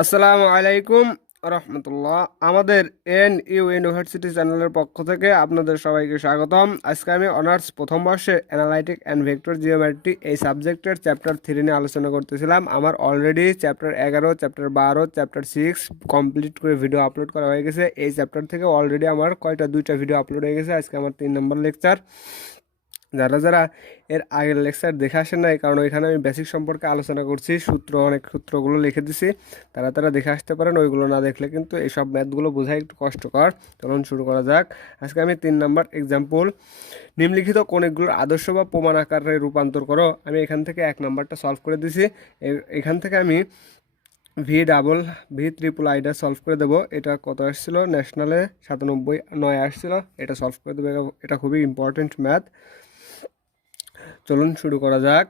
আসসালামু আলাইকুম রহমতুল্লাহ। আমাদের এনইউ ইউনিভার্সিটি চ্যানেলের পক্ষ থেকে আপনাদের সবাইকে স্বাগতম। আজকে আমি অনার্স প্রথম বর্ষে অ্যানালাইটিক অ্যান্ড ভেক্টর জিওমেট্রি এই সাবজেক্টের চ্যাপ্টার 3 নিয়ে আলোচনা করতেছিলাম। আমার already chapter 11, chapter 12, chapter 6 complete করে ভিডিও আপলোড করা হয়ে গেছে। এই চ্যাপ্টার থেকে অলরেডি আমার দুইটা ভিডিও আপলোড হয়ে গেছে। আজকে আমার 3 নম্বর লেকচার। যারা যারা এর আগের লেকচার দেখে আসেন নাই, কারণ ওইখানে আমি বেসিক সম্পর্কে আলোচনা করছি, অনেক সূত্রগুলো লিখে দিছি, তারা দেখে আসতে পারেন। ওইগুলো না দেখলে কিন্তু এইসব ম্যাথগুলো বোঝা একটু কষ্টকর। চলুন শুরু করা যাক। আজকে আমি 3 নম্বর এক্সাম্পল, নিম্নলিখিত কোণগুলোর আদর্শ বা প্রমাণ আকারে রূপান্তর করো। আমি এখান থেকে 1 নম্বরটা সলভ করে দিছি। এখান থেকে আমি ভি ট্রিপল আইডা সলভ করে দেবো। এটা কত আসছিল? ন্যাশনালে 97.9 আসছিল। এটা সলভ করে দেবো। এটা খুবই ইম্পর্টেন্ট ম্যাথ। চলুন শুরু করা যাক।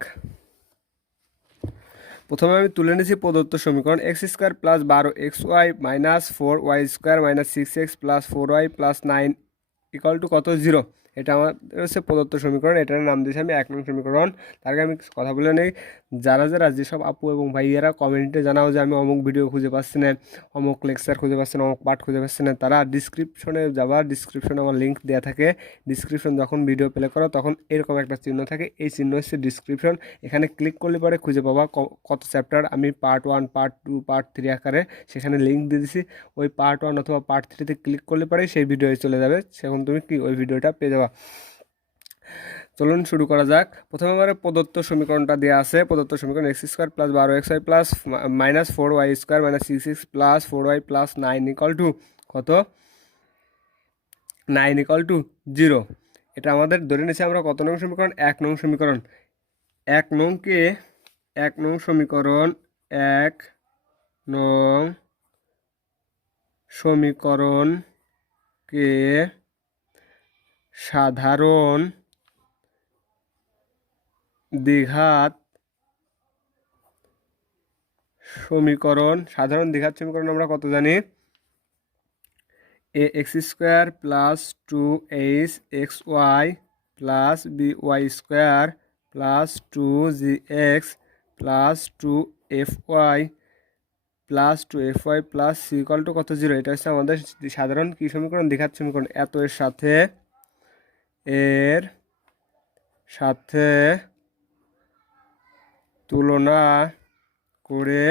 প্রথমে আমি তুলে নিয়েছি প্রদত্ত সমীকরণ x² + 12xy - 4y² - 6x + 4y + 9 = কত? 0। এটা আমাদের হচ্ছে প্রদত্ত সমীকরণ। এটার নাম দিয়েছি আমি 1 নং সমীকরণ। তার আগে আমি কথা বলে নেই, যেসব আপু এবং ভাইয়েরা কমেন্টে জানাও যে আমি অমুক ভিডিও খুঁজে পাচ্ছি না, অমুক লেকচার খুঁজে পাচ্ছি না, অমুক পাঠ খুঁজে পাচ্ছি না, তারা ডিসক্রিপশনে যাবা। ডিসক্রিপশনে আমার লিঙ্ক দেওয়া থাকে। ডিসক্রিপশন যখন ভিডিও প্লে করো তখন এরকম একটা চিহ্ন থাকে, এই চিহ্ন হচ্ছে ডিসক্রিপশন। এখানে ক্লিক করলে পরে খুঁজে পাবা কত চ্যাপ্টার আমি পার্ট 1, পার্ট 2, পার্ট 3 আকারে সেখানে লিঙ্ক দিয়ে দিছি। ওই পার্ট 1 অথবা পার্ট 3-তে ক্লিক করলে পরে সেই ভিডিও চলে যাবে, সেখন তুমি ওই ভিডিওটা পেয়ে যাবা। চলুন শুরু করা যাক। প্রথমে আমার প্রদত্ত সমীকরণটা দেওয়া আছে। প্রদত্ত সমীকরণ x² + 12xy + -4y² - 6x + 4y + 9 = কত? 9 = 0। এটা আমাদের ধরে নিয়েছি আমরা কত নং সমীকরণ? 1 নং সমীকরণ। 1 নং সমীকরণ 1 নং সমীকরণকে সাধারণ দ্বিঘাত সমীকরণ আমরা কত জানি? ax² + 2hxy + by² + 2gx + 2fy + c = কত? 0। এটা হচ্ছে আমাদের সাধারণ কি সমীকরণ? দ্বিঘাত সমীকরণ। এর সাথে তুলনা করে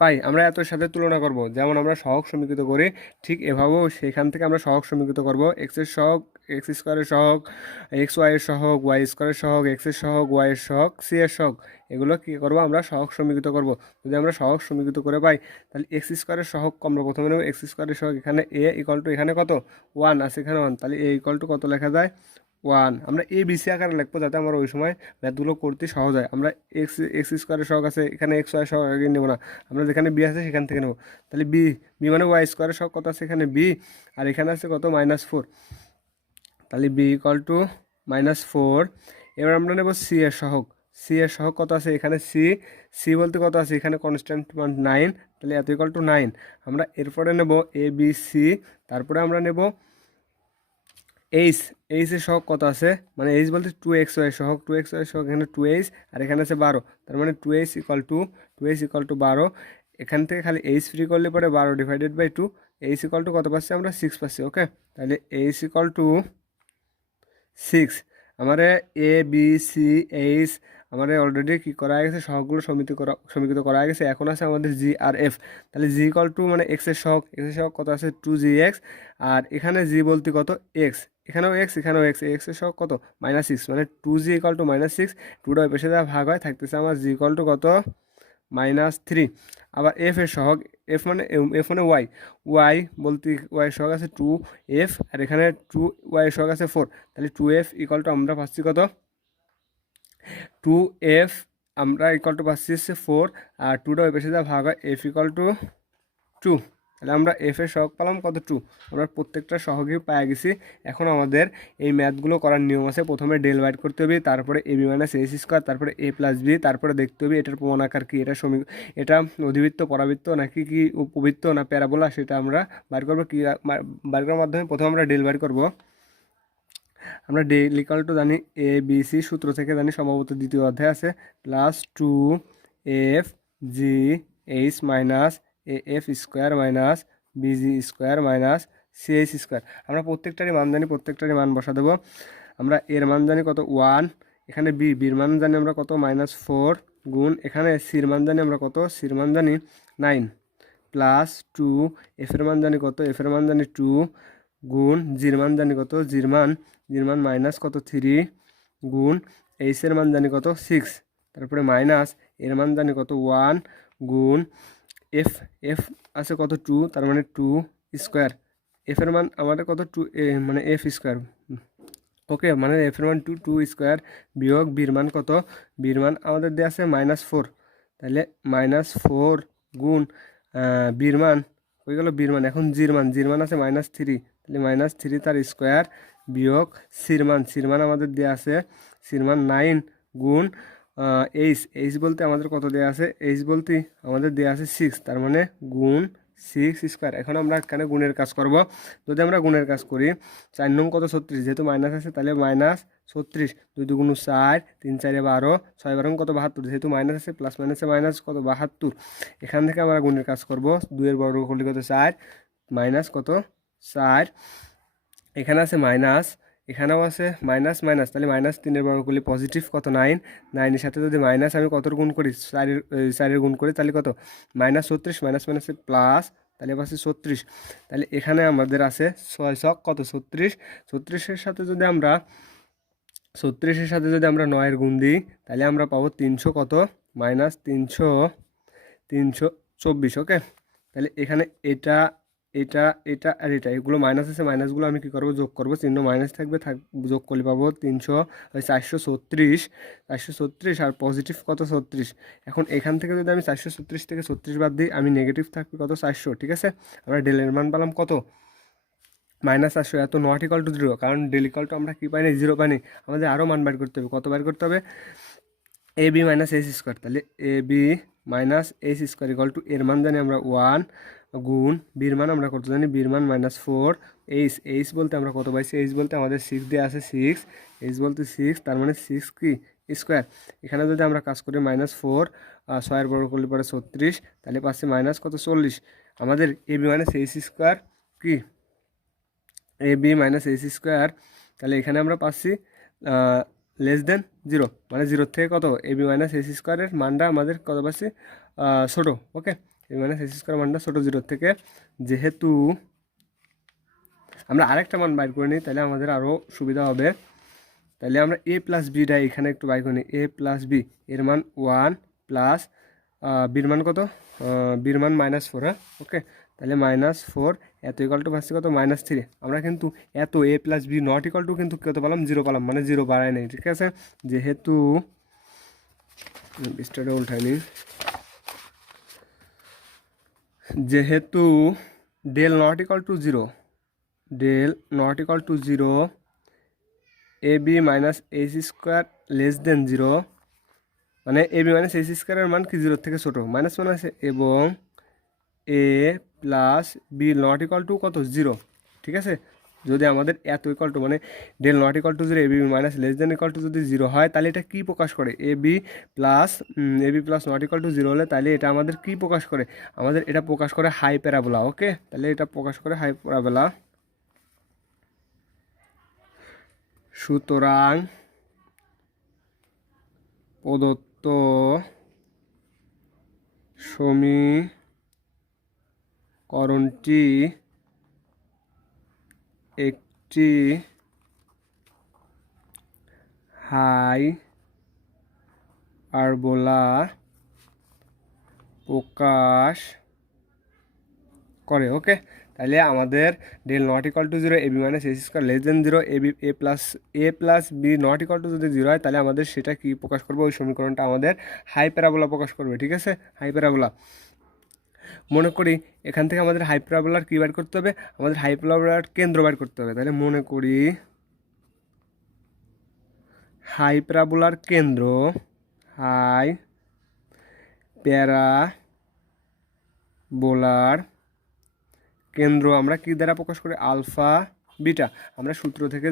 পাই। আমরা এত সাথে তুলনা করব, যেমন আমরা সহগ সমীকৃত করি ঠিক এভাবেও সেখান থেকে আমরা সহগ সমীকৃত করব। x² এর সহগ, xy এর সহগ, y² এর সহগ, x এর সহগ, y এর সহগ, c এর সহগ, এগুলো কি করব? আমরা সহগ সমীকৃত করব। যদি আমরা সহগ সমীকৃত করে পাই, তাহলে x² এর সহগ আমরা প্রথমে নেব। x² এর সহগ এখানে a = এখানে কত? 1 আছে, এখানে 1, তাহলে a = কত লেখা যায়? 1। আমরা এ বিসি আকারে লিখবো যাতে আমার ওই সময় ম্যাথগুলো করতে সহজ হয়। আমরা x² এর সহগ আছে এখানে, x y সহগ আগে নেব না, আমরা যেখানে বি আছে সেখান থেকে নেব। তাহলে বি মানে y² এর সহগ কত আছে? এখানে বি, আর এখানে আছে কত? -4। তাহলে b = -4। এবার আমরা নেব সি এর সহগ। সি এর সহগ কত আছে? এখানে সি বলতে কত আছে? এখানে কনস্ট্যান্ট মান 9, তাহলে এত = 9। আমরা এরপরে নেব এ বি সি। তারপরে আমরা নেব এইচ এর সহগ কত আছে? মানে এইচ বলতে 2xy এর সহগ। 2xy এর সহগ এখানে 2h, আর এখানে আছে 12, তার মানে 2h = 12। এখান থেকে খালি এইচ ফ্রি করলে পরে 12/2, এইচ = কত পাচ্ছি আমরা? 6 পাচ্ছি। ওকে, তাহলে এইচ = 6। আমার এ বি সি এইচ আমার অলরেডি কি করা গেছে? সহগগুলো সমীকৃত করা গেছে। এখন আছে আমাদের জি আর এফ। তাহলে জি = মানে এক্স এর সহগ। এক্স এর সহগ কত আছে? 2gx, আর এখানে জি বলতে কত? এক্স, এখানেও এক্স, এখানেও এক্স। এক্স এর সহগ কত? -6, মানে 2g = -6। 2টা ওই পাশে যা ভাগ হয় থাকতেছে আমার জি = কত? -3। আবার এফ এর সহগ, এফ মানে ওয়াই বলতে ওয়াই এর সহগ আছে 2f, আর এখানে 2y এর সহগ আছে 4। তাহলে 2f = আমরা পাচ্ছি কত? 2f আমরা পাচ্ছি হচ্ছে 4, আর 2টা ওই পাশে যা ভাগ হয় f = 2। তাহলে আমরা এফ এর সহগ পেলাম কত? 2। আমরা প্রত্যেকটা সহগই পেয়ে গেছি। এখন আমাদের এই ম্যাথগুলো করার নিয়ম আছে। প্রথমে ডেল বাইট করতে হবে, তারপরে ab - ac², তারপরে a + b, তারপরে দেখতে হবে এটার প্রমাণ আকার কি। এটা অধিবৃত্ত, পরাবৃত্ত, নাকি কি উপবৃত্ত, না প্যারাবোলা, সেটা আমরা বাইর করবো। কি বাইর করার মাধ্যমে প্রথমে আমরা ডেল বাইট করব। আমরা ডেল = জানি a b c সূত্র থেকে জানি, সম্ভবত দ্বিতীয় অধ্যায় আছে, +2f G H minus A F square minus BG square minus CH square. আমরা প্রত্যেকটারই মান জানি, প্রত্যেকটারই মান বসা দেবো। আমরা এর মান জানি কত 1, এখানে বির মান জানি আমরা কত -4 গুণ এখানে সির মান জানি আমরা কত, সির মান জানি 9 প্লাস 2, এফের মান জানি কত, এফের মান জানি 2 গুণ জির মান জানি কত, জির মান মাইনাস কত 3 গুণ এইচের মান জানি কত 6, তারপরে মাইনাস এর মান জানি কত 1 গুণ এফ এফ আছে কত 2, তার মানে 2 স্কোয়ার, এফের মান আমাদের কত 2 মানে এফ স্কোয়ার, ওকে, মানে এফের মান 2 স্কোয়ার বিয়োগ বির মান কত, বির মান আমাদের দেওয়া আছে -4, তাহলে -4 গুণ বির মান হয়ে গেল বির মান। এখন জির মান আছে -3, তাহলে -3 তার স্কোয়ার বিয়োগ সির মান আমাদের দেওয়া আছে, সির মান 9 গুণ এইচ বলতে আমাদের কত দেওয়া আছে, এইচ বলতে আমাদের দেওয়া আছে 6, তার মানে গুণ 6 স্কোয়ার। এখন আমরা এখানে গুণের কাজ করব। যদি আমরা গুণের কাজ করি 4 নং কত 36, যেহেতু মাইনাস আছে তাহলে -36, 2 দুগুণ 4, 3 4 12, 6 বারং কত 72, যেহেতু মাইনাস আছে প্লাস মাইনাসে মাইনাস কত 72। এখান থেকে আমরা গুণের কাজ করব, 2 এর বর্গ করলে কত 4 মাইনাস কত 4, এখানে আছে মাইনাস, এখানেও আছে মাইনাস মাইনাস, তাহলে -3 বর্গ করলে পজিটিভ কত 9, 9 এর সাথে যদি মাইনাস আমি কত গুণ করি 4 গুণ করি তাহলে কত -36, মাইনাস মাইনাসে প্লাস, তাহলে পাচ্ছি 36, তাহলে এখানে আমাদের আছে 6 ছক কত 36, 36-এর সাথে যদি আমরা 9-এর গুণ দিই তাহলে আমরা পাবো 300 কত -324, ওকে। তাহলে এখানে এটা এটা এটা আর এটা এগুলো মাইনাস আছে, মাইনাসগুলো আমি কী করবো যোগ করবো, চিহ্ন মাইনাস থাকবে যোগ করলে পাবো 436 আর পজিটিভ কত 36। এখন এখান থেকে যদি আমি 436 থেকে 36 বাদ দিই আমি নেগেটিভ থাকবে কত 400, ঠিক আছে। আমরা ডেলের মান পেলাম কত -400, এত নট ইকুয়াল টু 0, কারণ ডেল ইকুয়াল টু আমরা কী পাইনি 0 পাইনি, আমাদের আরও মান বার করতে হবে, কত বার করতে হবে A B minus H square, তাহলে A B minus H square equal to এর মান জানি আমরা 1 গুণ বির মান আমরা কত জানি, বির মান -4, এইচ বলতে আমরা কত পাইছি, এইচ বলতে আমাদের 6 দিয়ে আছে 6, এইচ বলতে 6, তার মানে 6 কি স্কোয়ার। এখানে যদি আমরা কাজ করি -4, 6 বর্গ করলে পরে 36, তাহলে পাচ্ছি মাইনাস কত 40। আমাদের এ বি মাইনাস এইচ স্কোয়ার কি এ বি মাইনাস এইচ স্কোয়ার, তাহলে এখানে আমরা পাচ্ছি লেস দেন 0, মানে 0 থেকে কত এ বি মাইনাস এইচ স্কোয়ারের মানটা আমাদের কত পাচ্ছি ছোটো, ওকে, এ বি মাইনাস এইচ স্কোয়ার মানটা ছোটো 0 থেকে। যেহেতু আমরা আরেকটা মান বাইর করে নিই তাহলে আমাদের আরও সুবিধা হবে, তাহলে আমরা এ প্লাস বিটা এখানে একটু বাইর করে নিই, এ প্লাস বি এর মান 1 প্লাস বির মান কত, বির মান -4, হ্যাঁ, ওকে, তাহলে -4 এত ইকাল টু পাচ্ছি কত -3। আমরা কিন্তু এত A plus B not equal to কিন্তু কত পেলাম 0 পেলাম, মানে 0 বাড়ায় নেই, ঠিক আছে। যেহেতু স্টারে উল্টায়নি, যেহেতু del not equal to 0, del not equal to 0, A B minus H square less than 0, মানে এ বি মাইনাস এইচ স্কোয়ারের মান কি 0 থেকে ছোটো, মাইনাস আছে, এবং A plus B not equal to কত 0, ঠিক আছে। যদি আমাদের এত ইকাল টু মানে del not equal to 0, A B minus less than equal to যদি 0 হয় তাহলে এটা কী প্রকাশ করে, A B plus not equal to 0 হলে তাহলে এটা আমাদের কী প্রকাশ করে, আমাদের এটা প্রকাশ করে হাই প্যারাবোলা, ওকে, তাহলে এটা প্রকাশ করে হাই প্যারাবোলা। সুতরাং প্রদত্ত সমীকরণটি একটি হাই পারবোলা প্রকাশ করে, ওকে। তাহলে আমাদের del not equal to 0, A B minus H square less than 0, A plus B not equal to যদি 0 হয় তাহলে আমাদের সেটা কি প্রকাশ করবে, ওই সমীকরণটা আমাদের হাই প্যারাবোলা প্রকাশ করবে, ঠিক আছে, হাই প্যারাবোলা। মনে করি এখান থেকে আমাদের হাই প্যারাবোলার কী বার করতে হবে, আমাদের হাই প্যারাবোলার কেন্দ্র বার করতে হবে, তাহলে মনে করি হাই প্যারাবোলার কেন্দ্র, হাই প্যারাবোলার কেন্দ্র আমরা কি দ্বারা প্রকাশ করি, আলফা বিটা। আমরা সূত্র থেকে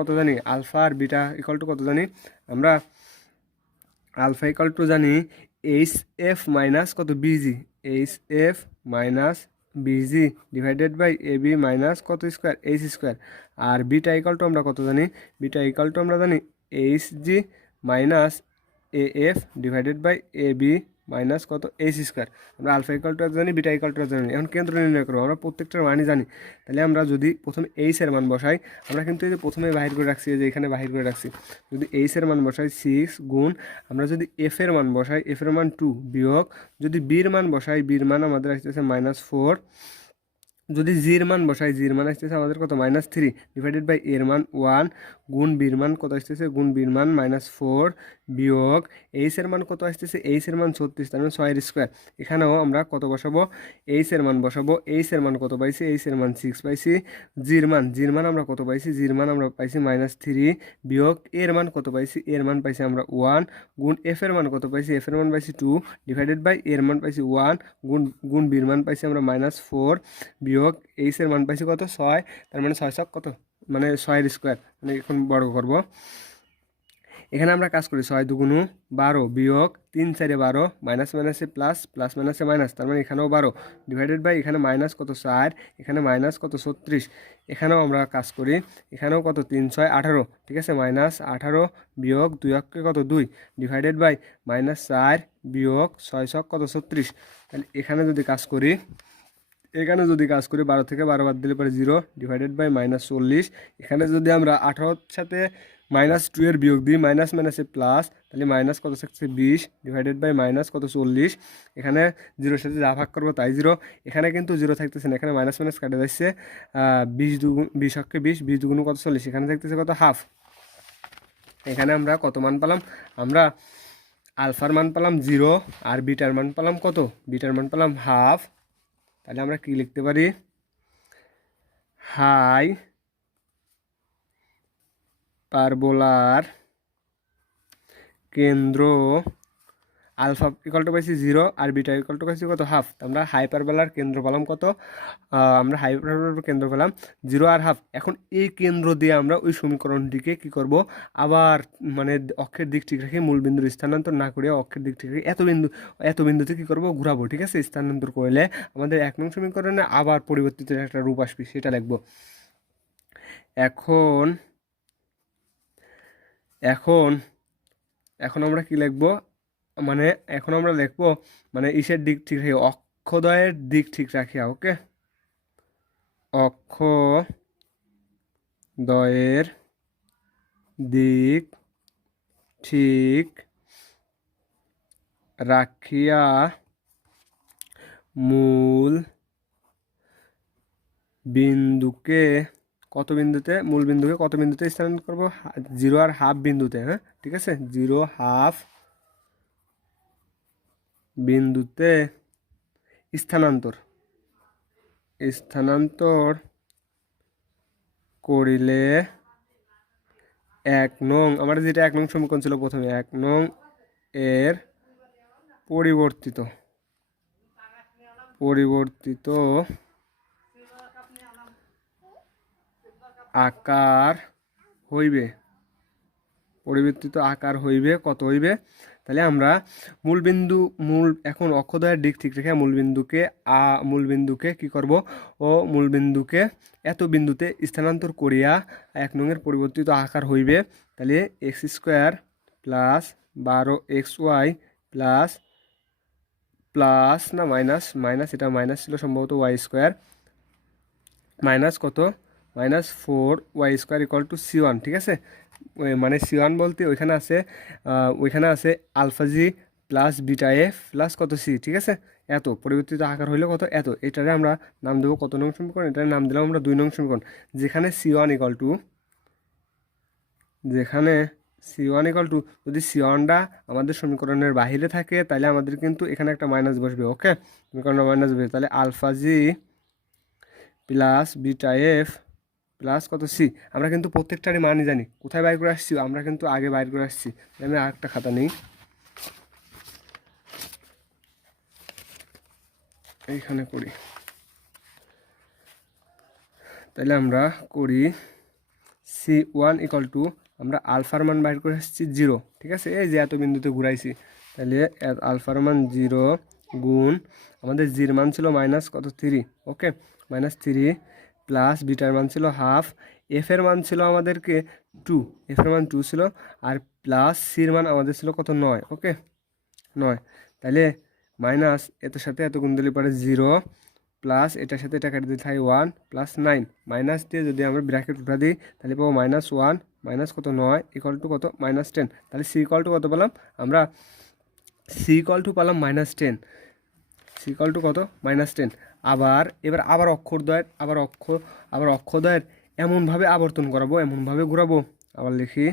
কত জানি, আলফা আর বিটা ইকাল টু কত জানি, আমরা আলফা ইকাল টু জানি এইচ এফ মাইনাস কত BG, H F minus BG divided by A B minus কত স্কোয়ার, এইচ স্কোয়ার। আর বিটা ইকাল টু আমরা কত জানি, বিটা ইকাল টু আমরা জানি H G minus A F divided by A B minus কত H square. আমরা alpha equal to জানি, বিটা ইকাল টু জানি। এখন কেন্দ্র নির্ণয় করবো, আমরা প্রত্যেকটার মানই জানি। তাহলে আমরা যদি প্রথমে এইচ এর মান বসাই, আমরা কিন্তু এই যে প্রথমে বাহির করে রাখছি, এই যে এখানে বাহির করে রাখছি। যদি এইচ এর মান বসাই 6 গুণ, আমরা যদি এফ এর মান বসাই, এফ এর মান 2 বিয়োগ, যদি বির মান বসাই, বির মান আমাদের আসতেছে -4, যদি জির মান বসাই, জির মান আসতেছে আমাদের কত -3 ডিভাইডেড বাই এর মান 1 গুণ বির মান কত আসতেছে, গুণ বির মান -4 বিয়োগ এইচ এর মান কত আসতেছে, এইচ এর মান 36, তার মানে 6 এর স্কোয়ার। এখানেও আমরা কত বসাবো, এইচ এর মান বসাবো। এইচ এর মান কত পাইছি, এইচ এর মান 6 পাইছি। জির মান আমরা কত পাইছি, জির মান আমরা পাইছি -3 বিয়োগ এর মান কত পাইছি, এর মান পাইছি আমরা 1 গুণ এফ এর মান কত পাইছি, এফ এর মান পাইছি 2 ডিভাইডেড বাই এর মান পাইছি 1 গুণ গুণ বির মান পাইছি আমরা -4 বিয়োগ এইচ এর মান পাইছি কত 6, তার মানে 6 ছক কত, মানে 6 এর স্কোয়ার। মানে এখন বর্গ করব। এখানে আমরা কাজ করি 6 দুগুণ 12 বিয়োগ 3 4 12 মাইনাস মাইনাসে প্লাস, প্লাস মাইনাসে মাইনাস, তার মানে এখানেও 12 ডিভাইডেড বাই এখানে মাইনাস কত 4, এখানে মাইনাস কত 36। এখানেও আমরা কাজ করি, এখানেও কত 3 6 18, ঠিক আছে, -18 বিয়োগ 2 অক্ষে কত 2 ডিভাইডেড বাই -4 বিয়োগ 6 ছক কত 36। তাহলে এখানে যদি কাজ করি, এখানে যদি কাজ করি 12 থেকে 12 বাদ দিলে পরে 0 ডিভাইডেড বাই -40। এখানে যদি আমরা 18 সাথে -2 এর বিয়োগ দিই, মাইনাস মাইনাসে প্লাস, তাহলে মাইনাস কত থাকছে 20 ডিভাইডেড বাই মাইনাস কত 40। এখানে 0-এর সাথে যা ভাগ করবো তাই 0। এখানে কিন্তু 0 থাকতেছে না, এখানে মাইনাস মাইনাস কাটে যাচ্ছে। 20 দুগুণ 20 অক্ষে 20, 20 দুগুণ কত 40, এখানে থাকতেছে কত হাফ। এখানে আমরা কত মান পেলাম, আমরা আলফার মান পেলাম 0 আর বিটার মান পেলাম কত, বিটার মান পেলাম হাফ। তাহলে আমরা কি লিখতে পারি, হাই পারবোলার কেন্দ্র আলফা ইকাল টু পাইছি 0 আর বিটা ইকাল টু পাইছি কত হাফ। আমরা হাইপারবোলার কেন্দ্র পেলাম কত, আমরা হাইপারবোলার কেন্দ্র পেলাম 0 আর হাফ। এখন এই কেন্দ্র দিয়ে আমরা ওই সমীকরণটিকে কি করব, আবার মানে অক্ষের দিক ঠিক রেখে মূল বিন্দুর স্থানান্তর না করে অক্ষের দিক ঠিক রেখে এত বিন্দুতে কি করব, ঘুরাবো, ঠিক আছে। স্থানান্তর করলে আমাদের 1 নং সমীকরণে আবার পরিবর্তিত একটা রূপ আসবে, সেটা লিখবো। এখন এখন এখন আমরা কি লিখবো, মানে এখন আমরা লিখবো মানে ইসের দিক ঠিক রাখি, অক্ষদ্বয়ের দিক ঠিক রাখিয়া, ওকে, অক্ষদ্বয়ের দিক ঠিক রাখিয়া মূল বিন্দুকে কত বিন্দুতে, মূল বিন্দুকে কত বিন্দুতে স্থানান্তর করবো, 0 আর হাফ বিন্দুতে, হ্যাঁ ঠিক আছে, 0 হাফ বিন্দুতে স্থানান্তর করিলে 1 নং, আমার যেটা 1 নং সমীকরণ ছিল প্রথমে, 1 নং এর পরিবর্তিত আকার হইবে, কত হইবে। তাহলে আমরা এখন অক্ষদ্বয়ের দিক ঠিক রেখে মূল বিন্দুকে কি করব, ও মূল বিন্দুকে এত বিন্দুতে স্থানান্তর করিয়া 1 নং এর পরিবর্তিত আকার হইবে। তাহলে x² প্লাস 12xy প্লাস না মাইনাস, এটা মাইনাস ছিল সম্ভবত, y² মাইনাস কত, -4y² ইকুয়াল টু c1, ঠিক আছে। মানে c1 বলতে ওইখানে আছে alpha G plus beta F plus কত সি, ঠিক আছে। এত পরিবর্তিত আকার হইলে কত, এত। এটারে আমরা নাম দেবো কত নং সমীকরণ, এটার নাম দিলাম আমরা 2 নং সমীকরণ। যেখানে c1 ইকুয়াল টু, যদি c1টা আমাদের সমীকরণের বাহিরে থাকে, তাহলে আমাদের কিন্তু এখানে একটা মাইনাস বসবে, ওকে, সমীকরণটা মাইনাস বসবে। তাহলে alpha G plus beta F plus কত সি, আমরা কিন্তু প্রত্যেকটারই মানই জানি। কোথায় বাইর করে আসছি, আমরা কিন্তু আগে বাইর করে আসছি। আমি আরেকটা খাতা নেই, এইখানে করি। তাহলে আমরা করি c1 ইকুয়াল টু, আমরা আলফার মান বাইর করে আসছি 0, ঠিক আছে, এই যে এত বিন্দুতে ঘুরাইছি। তাহলে আলফার মান 0 গুণ আমাদের জির মান ছিল মাইনাস কত 3, ওকে, -3 প্লাস বিটার মান ছিল হাফ, এফের মান ছিল আমাদেরকে 2, এফের মান 2 ছিল, আর প্লাস সির মান আমাদের ছিল কত 9, ওকে 9। তাহলে মাইনাস এটার সাথে এত গুণ দিলে পরে 0 প্লাস এটার সাথে এটা কেটে দিতে হয় 1 প্লাস 9, মাইনাস দিয়ে যদি আমরা ব্র্যাকেট উঠা দিই তাহলে পাবো -1 মাইনাস কত 9 ইকুয়াল টু কত -10। তাহলে সি ইকুয়াল টু কত পেলাম আমরা, সি ইকুয়াল টু পেলাম -10, সি ইকুয়াল টু কত -10। এবার অক্ষদ্বয়ের এমনভাবে আবর্তন করাবো, এমনভাবে ঘোরাবো, আবার লিখি,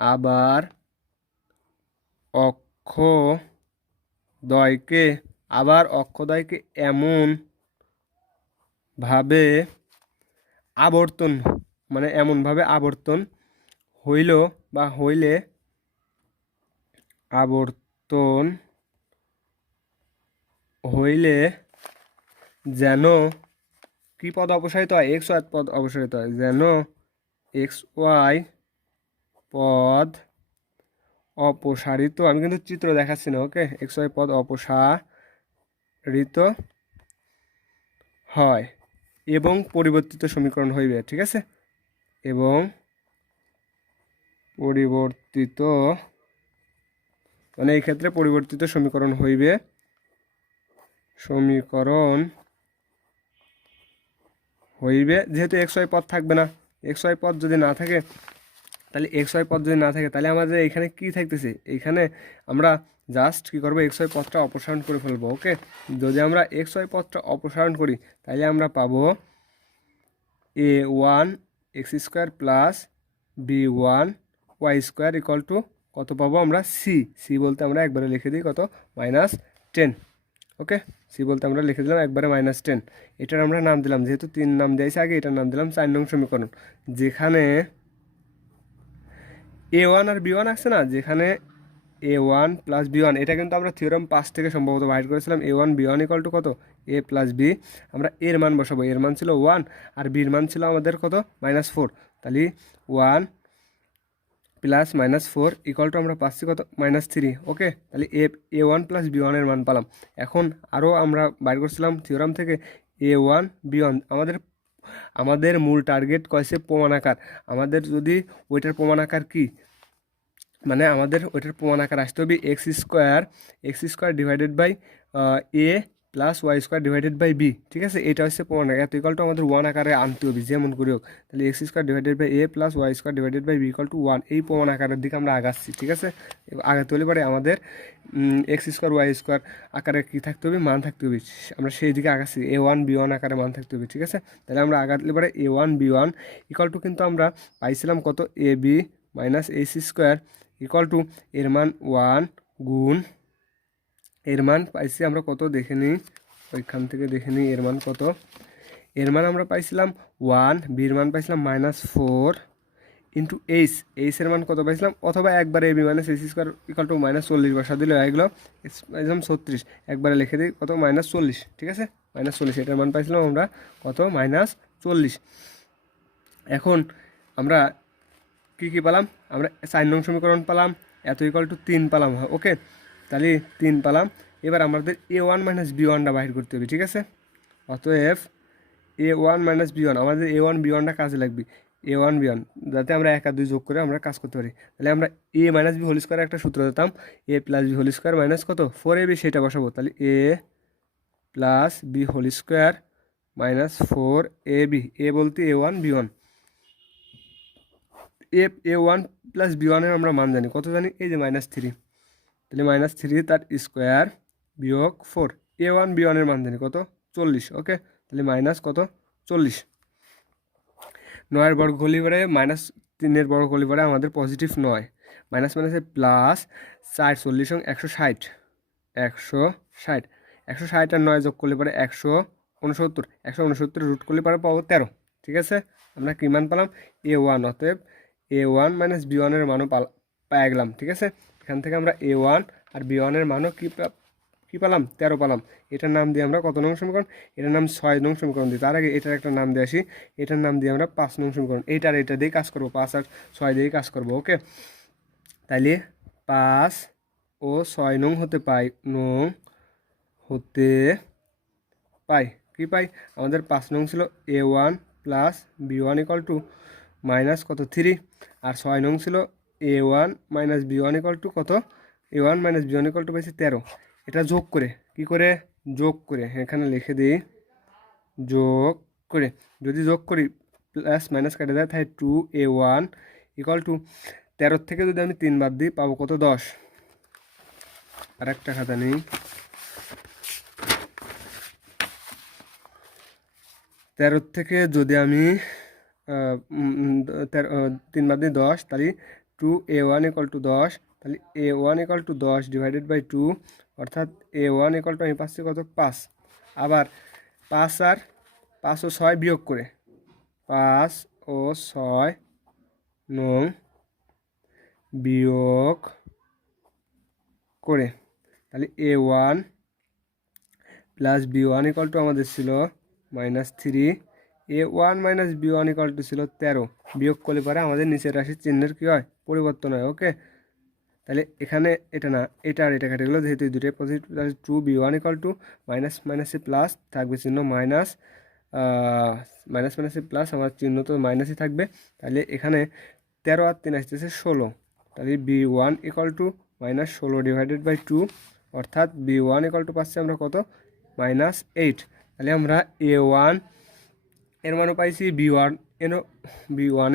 আবার অক্ষদ্বয়কে এমনভাবে আবর্তন, মানে এমনভাবে আবর্তন হইলে যেন কি পদ অপসারিত হয়, এক্স ওয়াই পদ অপসারিত হয়, যেন এক্স ওয়াই পদ অপসারিত, আমি কিন্তু চিত্র দেখাচ্ছি না, ওকে, এক্স ওয়াই পদ অপসারিত হয় এবং পরিবর্তিত সমীকরণ হইবে, ঠিক আছে, এবং পরিবর্তিত, মানে এই ক্ষেত্রে পরিবর্তিত সমীকরণ হইবে, যেহেতু এক্স ওয়াই পদ থাকবে না, এক্স ওয়াই পদ যদি না থাকে তাহলে আমাদের এখানে কি থাকতেছে, এইখানে আমরা জাস্ট কি করবো, এক্স ওয়াই পদটা অপসারণ করে ফেলবো, ওকে। যদি আমরা এক্স ওয়াই পদটা অপসারণ করি তাহলে আমরা পাবো a1 X square plus b1 Y square equal to কত পাবো আমরা, সি বলতে আমরা একবারে লিখে দিই কত, -10, ওকে, সি বলতে আমরা লিখে দিলাম একবারে -10। এটার আমরা নাম দিলাম, যেহেতু 3 নাম দিয়েছি আগে, এটার নাম দিলাম 4 নং সমীকরণ। যেখানে a1 আর b1 আসছে না, যেখানে a1 প্লাস b1, এটা কিন্তু আমরা থিওরাম 5 থেকে সম্ভবত বাইর করেছিলাম, a1 b1 ইকুয়াল টু কত, a প্লাস b। আমরা এর মান বসাবো, এর মান ছিল 1 আর বির মান ছিল আমাদের কত -4, তাহলে 1 প্লাস -4 ইকুয়াল টু আমরা পাচ্ছি কত -3, ওকে। তাহলে a1 প্লাস b1 এর মান পেলাম। এখন আরও আমরা বাইর করছিলাম থিওরাম থেকে a1 b1, আমাদের মূল টার্গেট কয়েছে প্রমাণাকার, আমাদের যদি ওইটার প্রমাণাকার কি, মানে আমাদের ওইটার প্রমাণাকার আসতে হবে X square divided by A plus Y square divided by B, ঠিক আছে, এটা হচ্ছে প্রমাণাকার। এত ইকুয়াল টু আমাদের 1 আকারে আনতে হবে যেমন করি হোক। তাহলে X square divided by A plus Y square divided by B equal to 1, এই প্রমাণ আকারের দিকে আমরা আগাচ্ছি, ঠিক আছে। আগাতে হলে পরে আমাদের এক্স স্কোয়ার ওয়াই স্কোয়ার আকারে কী থাকতে হবে, মান থাকতে হবে, আমরা সেই দিকে আগাচ্ছি, a1 b1 আকারে মান থাকতে হবে, ঠিক আছে। তাহলে আমরা আগাতে পারে a1 b1 ইকুয়াল টু কিন্তু আমরা পাইছিলাম কত, A B minus H square equal to এর মান 1 গুণ এর মান পাইছি আমরা কত দেখে নিই, ওইখান থেকে দেখে নিই এর মান কত, এর মান আমরা পাইছিলাম 1, বির মান পাইছিলাম -4 ইন্টু এইচের মান কত পাইছিলাম, অথবা একবারে AB minus H square equal to -40 বসা দিলে এগুলো পাইছিলাম 36, একবারে লিখে দিই কত -40, ঠিক আছে, -40, এটার মান পাইছিলাম আমরা কত -40। এখন আমরা কি পেলাম, আমরা 4 নং সমীকরণ পেলাম, এত ইকুয়াল টু 3 পেলাম, ওকে, তাহলে 3 পেলাম। এবার আমাদের a1 মাইনাস b1টা বাহির করতে হবে, ঠিক আছে। অতএব a1 মাইনাস b1, আমাদের a1 b1টা কাজে লাগবে, a1 b1 যাতে আমরা 1 আর 2 যোগ করে আমরা কাজ করতে পারি। তাহলে আমরা a minus B whole square একটা সূত্র দিতাম, a plus B whole square minus কত 4ab, সেটা বসাবো। তাহলে a plus B whole square minus 4ab, এ বলতে a1 b1, a1 plus b1 আমরা মান জানি, কত জানি, এই যে -3, তাহলে -3 তার স্কোয়ার বিয়োগ 4, a1 b1 মান জানি কত 40, ওকে, তাহলে মাইনাস কত 40, 9 বর্গ হলে পরে -3 বর্গ হলে পরে আমাদের পজিটিভ 9, মাইনাস মাইনাসে প্লাস 4 40 160, 160 আর 9 যোগ করলে পরে 169 রুট করলে পরে পাবো 13, ঠিক আছে। আমরা কি মান পেলাম, a1, অতএব a1 মাইনাস b1 মানও পেয়ে গেলাম, ঠিক আছে। এখান থেকে আমরা a1 আর b1 মানও কি পেলাম, 13 পেলাম। এটার নাম দিয়ে আমরা কত নং সমীকরণ, এটার নাম 6 নং সমীকরণ দিই। তার আগে এটার একটা নাম দিয়ে আসি, এটার নাম দিয়ে আমরা 5 নং সমীকরণ, এটা দিয়ে কাজ করবো, 5 আর 6 দিয়ে কাজ করবো, ওকে। তাইলে 5 ও 6 নং হতে হতে পাই কি পাই আমাদের 5 নং ছিল a1 plus b1 equal to minus কত 3, আর 6 নং ছিল a1 minus b1 equal to কত a1 minus b1 equal to পাইছি 13। এটা যোগ করে কি করে যোগ করে এখানে লিখে দিই যোগ করে, যদি যোগ করি প্লাস মাইনাস কাটে যায় তাই 2a1 ইকুয়াল টু 13 থেকে যদি আমি 3 বাদ দিই পাবো কত 10। আর একটা খাতা নেই, 13 থেকে যদি আমি 3 বাদ দিই 10, তাহলে 2a1 ইকুয়াল টু 10, তাহলে a1 equal to 10 divided by 2, অর্থাৎ a1 ইকুয়াল টু আমি পাচ্ছি কত 5। আবার 5 আর 5 ও 6 বিয়োগ করে 5 ও 6 নং বিয়োগ করে, তাহলে a1 plus b1 equal to আমাদের ছিল -3, a1 minus b1 equal to ছিল 13। বিয়োগ করলে পরে আমাদের নিচের রাশির চিহ্নের কী হয় পরিবর্তন হয়। ওকে, তাহলে এখানে এটা না এটা আর এটা কেটে গেলো, যেহেতু দুটোই পজিটিভ, তাহলে 2b1 ইকুয়াল টু মাইনাস মাইনাসে প্লাস থাকবে চিহ্ন মাইনাস, মাইনাস মাইনাসে প্লাস আমার চিহ্ন তো মাইনাসই থাকবে। তাহলে এখানে 13 আর 3 আসতেছে 16, তাহলে b1 equal to -16 divided by 2, অর্থাৎ b1 ইকুয়াল টু পাচ্ছি আমরা কত -8। তাহলে আমরা a1 এর মানও পাইছি, b1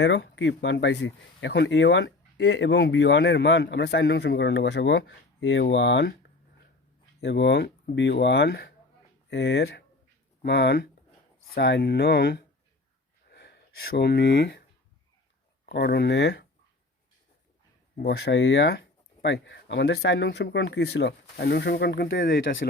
এরও কি মান পাইছি। এখন a1 এবং b1 এর মান আমরা 4 নং সমীকরণে বসাবো। a1 এবং b1 এর মান 4 নং সমীকরণে বসাইয়া পাই। আমাদের 4 নং সমীকরণ কী ছিল? 4 নং সমীকরণ কিন্তু এইটা ছিল।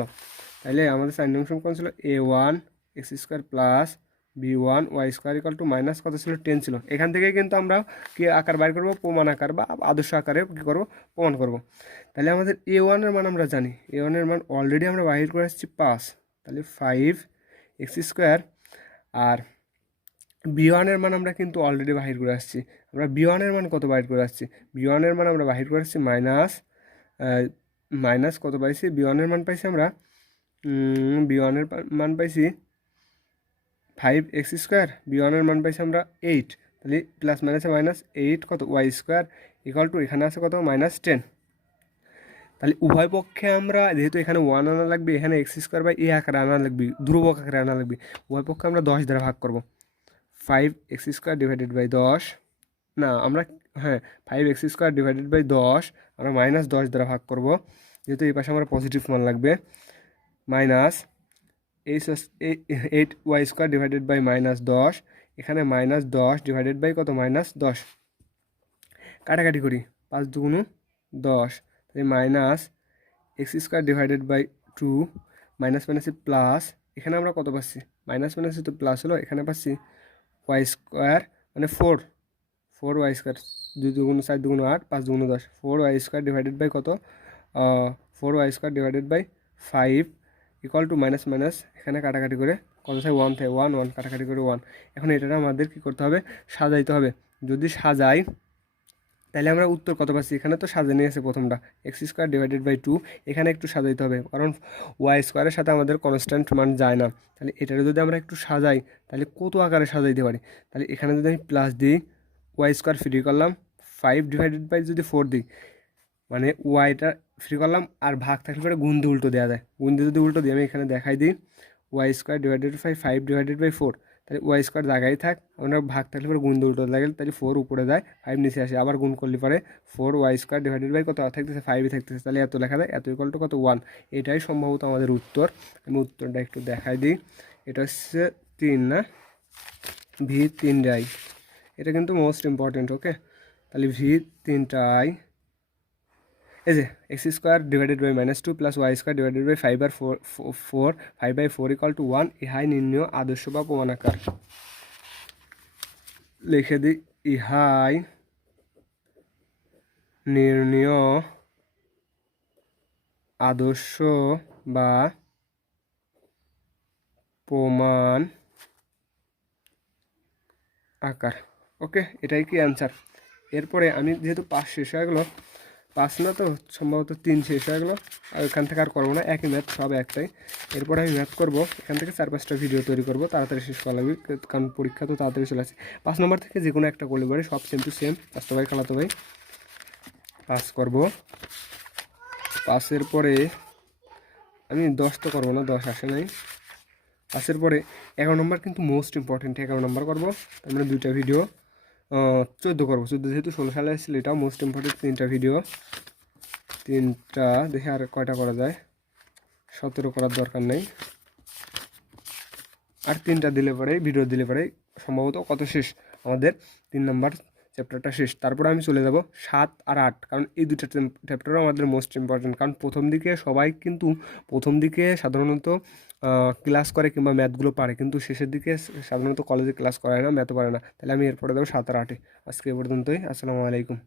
তাইলে আমাদের 4 নং সমীকরণ ছিল a1 X square plus b1 Y square equal to minus কত ছিল 10 ছিল। এখান থেকেই কিন্তু আমরা কি আকার বাইর করবো, প্রমাণ আকার বা আদর্শ আকারে কী করবো প্রমাণ করব। তাহলে আমাদের a1 এর মান আমরা জানি, a1 এর মান অলরেডি আমরা বাহির করে আসছি 5, তাহলে 5 এক্স স্কোয়ার, আর b1 এর মান আমরা কিন্তু অলরেডি বাহির করে আসছি। আমরা b1 এর মান কত বাহির করে আসছি, b1 এর মান আমরা বাহির করে আসছি মাইনাস কত পাইছি, b1 এর মান পাইছি আমরা b1 এর মান পাইছি 5 এক্স স্কোয়ার, b1 এর মান পাইছি আমরা 8, তাহলে প্লাস মাইনাসে -8 কত ওয়াই স্কোয়ার ইকুয়াল টু এখানে আছে কত -10। তাহলে উভয় পক্ষে আমরা যেহেতু এখানে 1 আনা লাগবে, এখানে এক্স স্কোয়ার বাই এ আকারে আনা লাগবে, ধ্রুবক আকারে আনা লাগবে, উভয় পক্ষে আমরা 10 দ্বারা ভাগ করব। 5 এক্স স্কোয়ার ডিভাইডেড বাই 10, না আমরা 5 এক্স স্কোয়ার ডিভাইডেড বাই 10 আমরা -10 দ্বারা ভাগ করব, যেহেতু এই পাশে আমরা পজিটিভ মান লাগবে। Minus 8 Y square divided by -10, এখানে -10 ডিভাইডেড বাই কত -10, কাটাকাটি করি 5 দুগুণ 10, তাই minus X square divided by 2, minus মাইনাসে প্লাস, এখানে আমরা কত পাচ্ছি মাইনাস মাইনাসে তো প্লাস হলো, এখানে পাচ্ছি ওয়াই স্কোয়ার মানে 4 ওয়াই স্কোয়ার, 2 দুগুণ 4 দুগুণ 8, 5 দুগুণ 10, 4 ওয়াই স্কোয়ার ডিভাইডেড বাই কত 4 Y square divided by 5 equal to minus minus, এখানে কাটাকাটি করে কত থাকে 1 থাকে, 1 কাটাকাটি করে 1। এখন এটা আমাদের কী করতে হবে, সাজাইতে হবে। যদি সাজাই তাহলে আমরা উত্তর কত পাচ্ছি, এখানে তো সাজানো আছে প্রথমটা এক্স স্কোয়ার ডিভাইডেড বাই 2, এখানে একটু সাজাইতে হবে কারণ ওয়াই স্কোয়ারের সাথে আমাদের কনস্ট্যান্ট মান যায় না। তাহলে এটাকে যদি আমরা একটু সাজাই তাহলে কত আকারে সাজাইতে পারি, তাহলে এখানে যদি আমি প্লাস দিই ওয়াই স্কোয়ার ফ্রি করলাম, 5 ডিভাইডেড বাই যদি 4 দিই মানে ওয়াইটা ফ্রি করলাম, আর ভাগ থাকলে পরে গুণ দিয়ে উল্টো দেওয়া যায়, গুণ দিয়ে যদি উল্টো দিই আমি এখানে দেখাই দিই Y square divided by 5 divided by 4, তাহলে ওয়াই স্কোয়ার জায়গায় থাক, আমরা ভাগ থাকলে পরে গুণ দিয়ে উল্টো লাগে, তাহলে 4 উপরে যায় 5 নিচে আসে, আবার গুণ করলে পরে 4 ওয়াই স্কোয়ার ডিভাইডেড বাই কত থাকতেছে 5ই থাকতেছে, তাহলে এত লেখা যায়, এত ইকুয়াল টু কত 1। এটাই সম্ভবত আমাদের উত্তর। আমি উত্তরটা একটু দেখাই দিই, এটা হচ্ছে 3 না, v3 এটা কিন্তু মোস্ট ইম্পর্টেন্ট। ওকে, তাহলে v3 এই যে X square divided by -2 plus Y square divided by 5/4 equal to 1, ইহাই নির্ণয় আদর্শ বা প্রমাণ আকার। লিখে দিই ইহাই নির্ণয় আদর্শ বা প্রমাণ আকার। ওকে, এটাই কি অ্যান্সার। এরপরে আমি যেহেতু পাস শেষ হয়ে গেলো, 5 না তো সম্ভবত 3 শেষ হয়ে গেলো। আর এখান থেকে আর করবো না, একই ম্যাথ, সব একটাই। এরপরে আমি ম্যাথ করবো, এখান থেকে 4-5টা ভিডিও তৈরি করবো, তাড়াতাড়ি শেষ করা লাগবে, কারণ পরীক্ষা তো তাড়াতাড়ি চলে আসে। 5 নম্বর থেকে যে কোনো একটা করলে পারে, সব সেম টু সেম। চাচাতো ভাই খালাতো ভাই 5 করবো। 5-এর পরে আমি 10 তো করবো না, 10 আসে নাই। 5-এর পরে 11 নম্বর কিন্তু মোস্ট ইম্পর্টেন্ট, 11 নম্বর করবো। তার মানে 2টা ভিডিও। 14 করবো, 14 যেহেতু 16 সালে আসছিল, এটাও মোস্ট ইম্পর্টেন্ট, 3টা ভিডিও। 3টা দেখে আর কয়টা করা যায়, 17 করার দরকার নেই। আর 3টা দিলে পরে, ভিডিও দিলে পরে সম্ভবত কত শেষ, আমাদের 3 নাম্বার চ্যাপ্টারটা শেষ। তারপরে আমি চলে যাব 7 আর 8, কারণ এই দুটো চ্যাপ্টারও আমাদের মোস্ট ইম্পর্টেন্ট। কারণ প্রথম দিকে সবাই কিন্তু সাধারণত ক্লাস করে কিংবা ম্যাথগুলো পারে, কিন্তু শেষের দিকে সাধারণত কলেজে ক্লাস করায় না, ম্যাথও পারে না। তাহলে আমি এরপরে দেবো 7 আর 8-এ। আজকে এ পর্যন্তই। আসসালামু আলাইকুম।